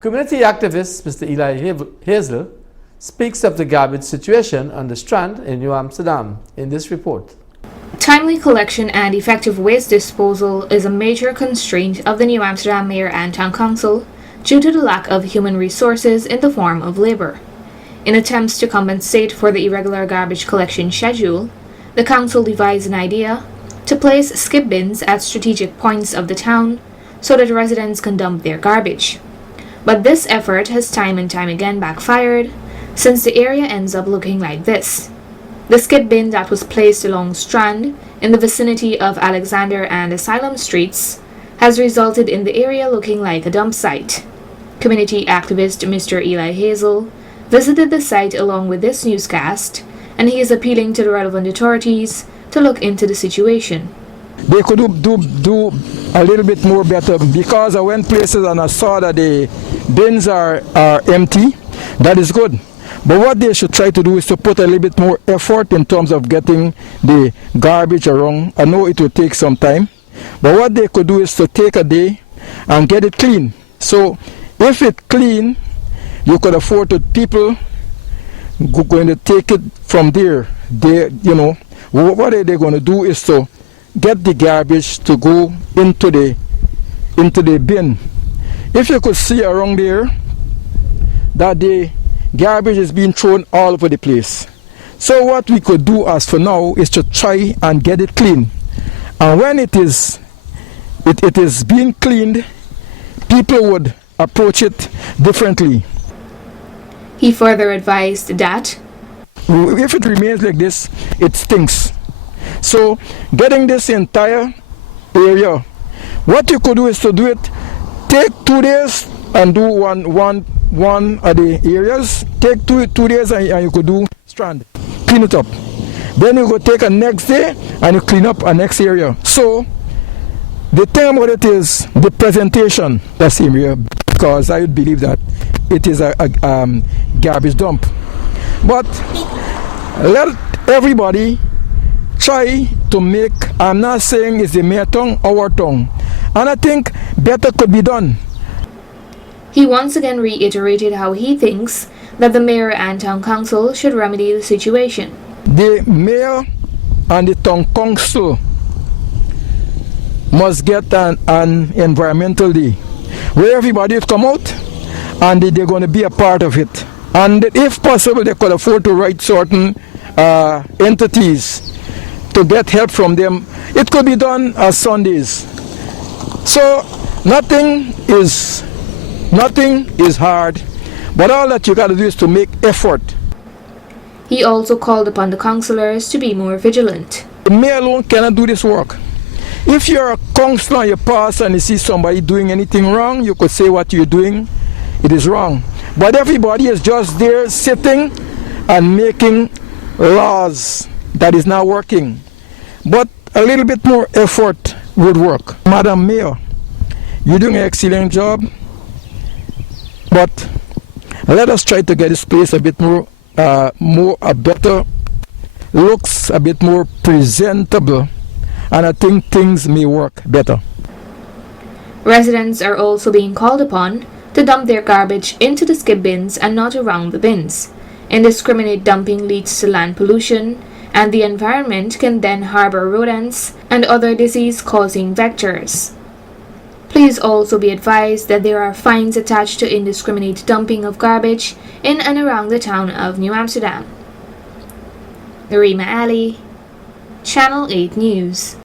Community activist Mr. Eli Hazel speaks of the garbage situation on the Strand in New Amsterdam in this report. Timely collection and effective waste disposal is a major constraint of the New Amsterdam Mayor and Town Council due to the lack of human resources in the form of labor. In attempts to compensate for the irregular garbage collection schedule, the council devised an idea to place skip bins at strategic points of the town so that residents can dump their garbage. But this effort has time and time again backfired, since the area ends up looking like this. The skip bin that was placed along Strand in the vicinity of Alexander and Asylum Streets has resulted in the area looking like a dump site. Community activist Mr. Eli Hazel visited the site along with this newscast, and he is appealing to the relevant authorities to look into the situation. They could do a little bit more better, because I went places and I saw that the bins are empty. That is good. But what they should try to do is to put a little bit more effort in terms of getting the garbage around. I know it will take some time, but what they could do is to take a day and get it clean. So if it's clean, you could afford to people going to take it from there. What they're going to do is to get the garbage to go into the bin. If you could see around there that the garbage is being thrown all over the place. So what we could do as for now is to try and get it clean. And when it is being cleaned, people would approach it differently. He further advised that if it remains like this, it stinks. So getting this entire area, what you could do is to do it, take 2 days and do one of the areas. Take two days and you could do Strand, clean it up. Then you go take a next day and you clean up a next area. So the thing about it is the presentation that's in here, because I would believe that it is a garbage dump. But let everybody try to make, I'm not saying it's the mayor tongue, our tongue, and I think better could be done. He once again reiterated how he thinks that the mayor and town council should remedy the situation. The mayor and the town council must get an environmental day where everybody will come out and they're going to be a part of it. And if possible, they could afford to write certain entities to get help from them. It could be done as Sundays. So nothing is hard, but all that you got to do is to make effort. He also called upon the councillors to be more vigilant. The mayor alone cannot do this work. If you're a councillor and you pass and you see somebody doing anything wrong, you could say what you're doing, it is wrong. But everybody is just there sitting and making laws that is not working. But a little bit more effort would work. Madam Mayor, you're doing an excellent job, but let us try to get this place a bit more, a better looks, a bit more presentable, and I think things may work better. Residents are also being called upon to dump their garbage into the skip bins and not around the bins. Indiscriminate dumping leads to land pollution, and the environment can then harbor rodents and other disease-causing vectors. Please also be advised that there are fines attached to indiscriminate dumping of garbage in and around the town of New Amsterdam. Rima Ali, Channel 8 News.